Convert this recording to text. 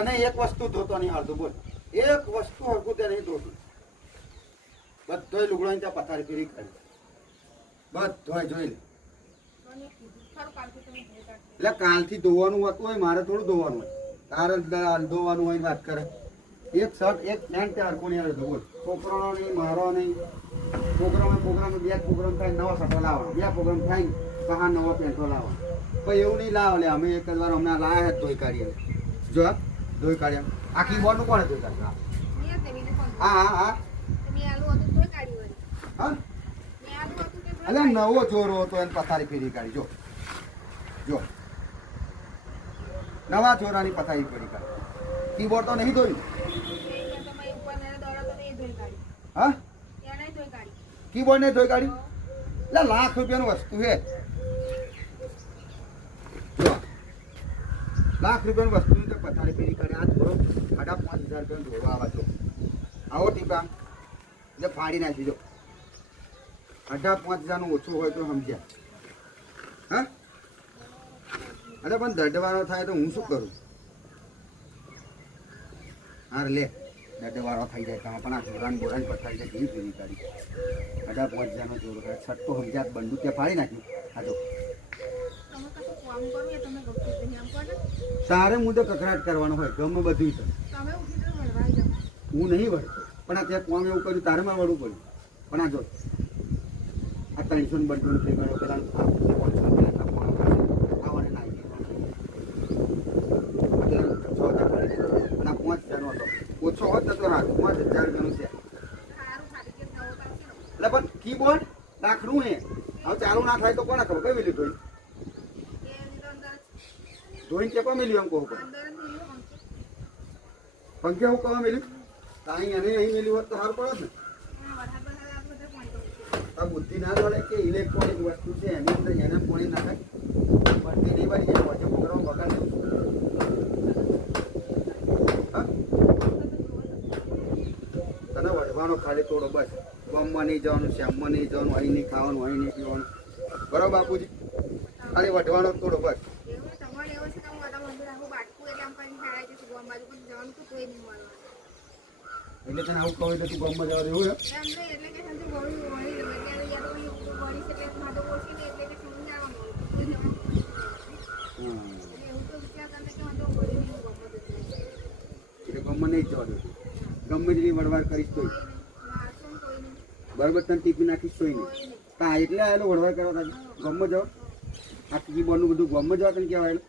તને એક વસ્તુ ધોતો નહીં હાલતું બોલ, એક વસ્તુ હરકું તે નહીં ધોતું. બધોય લુગડો ત્યાં પથારી ફેરી કરી, બધોય જોઈ લે. એટલે કાલથી ધોવાનું હતું હોય, મારે થોડું ધોવાનું હોય, તારે ધોવાનું હોય વાત કરે. એક શર્ટ એક પેન્ટ હરકું નહીં આવે બોલ. છોકરાનો નહીં, મારો નહીં. પ્રોગ્રામ બે પ્રોગ્રામ થાય નવા શર્ટો લાવવાનો, બે પ્રોગ્રામ થાય કહા નવો પેન્ટો લાવવાનો. પણ એવું નહીં લાવે. અમે એક જ વાર હમણાં લાયા ધોઈ કાઢીએ. જો ધોઈ કાઢ્યા. આ કીબોર્ડનું કોણે ધોઈ કાઢ્યું? હા હા હા હા. એટલે નવો ચોરો હતો એને પથારી ફેરી કાઢી. જો જો નવા ચોરાની પથારી ફેરી કાઢી. કીબોર્ડ તો નહીં ધોયું. હા કીબોર્ડ ને ધોઈ કાઢ્યું. એટલે લાખ રૂપિયાનું વસ્તુ છે. જો લાખ રૂપિયાનું વસ્તુ પથારી ફેરી કાઢી. આ ધોરો 5,500 રૂપિયાનું ધોવા આવા. જો આવો ટીપા એટલે ફાડી નાખી. જો 5,500 ઓછું હોય તો સમજ્યા. હા અરે પણ દડવાનો થાય તો હું શું કરું? હા લે દડવાળો થઈ જાય તમે પણ આ જોરાન બોરાન પથારી જાય કેવી ફેરી કાઢી. 5,500 જોરો થાય. છઠ્ઠો સમજ્યા બંદૂક ત્યાં ફાડી નાખ્યું. આ જો તારે હું તો કકરાટ કરવાનો હોય ગમે બધું. હું નહીં વળતો પણ આ ત્યાં કોમ એવું કર્યું તારે માં વળવું પડ્યું. પણ આ જો આ 300 બંધો થઈ ગયો. પેલા 5,000 હતો ઓછો હોત તો 5,000 રૂપિયાનું છે. એટલે પણ કીબોર્ડ લાકડું હે. હવે ચાલુ ના થાય તો કોને ખબર? કઈ મિલી ધોઈ ધોઈને ચેપા મિલ્યું એમ કહું. પંખે હું કહવા મિલ્યું અહીં અને અહીં મિલ્યું હોત તો સારું પડે ને. આ બુદ્ધિ ના પડે કે ઇલેક્ટ્રોનિક વસ્તુ છે એની અંદર એને પોણી નાખાય બધી નહીં બની જાય. પછી પ્રોગ્રામ બગાડ દઉં. તને વઢવાનો ખાલી થોડો બસ. ગમમાં નહીં જવાનું, શ્યામમાં નહીં જવાનું, અહીં નહીં ખાવાનું, અહીં નહીં પીવાનું. બરાબર બાપુજી? ખાલી વઢવાનો થોડો બસ. એટલે તને આવું કહું તો તું ગમમાં જવા દેવું એમ? એટલે ગમમાં નહીં જવા દેવું. ગમે તેની વડવાર કરીશ તોય બરાબર. તને ટીપી નાખીશ તોય નહીં. હા એટલે આવેલો વડવાર કરવા તારી ગમમાં જાઓ. આ કીબોર્ડનું બધું ગમમાં જવા તને કહેવાય.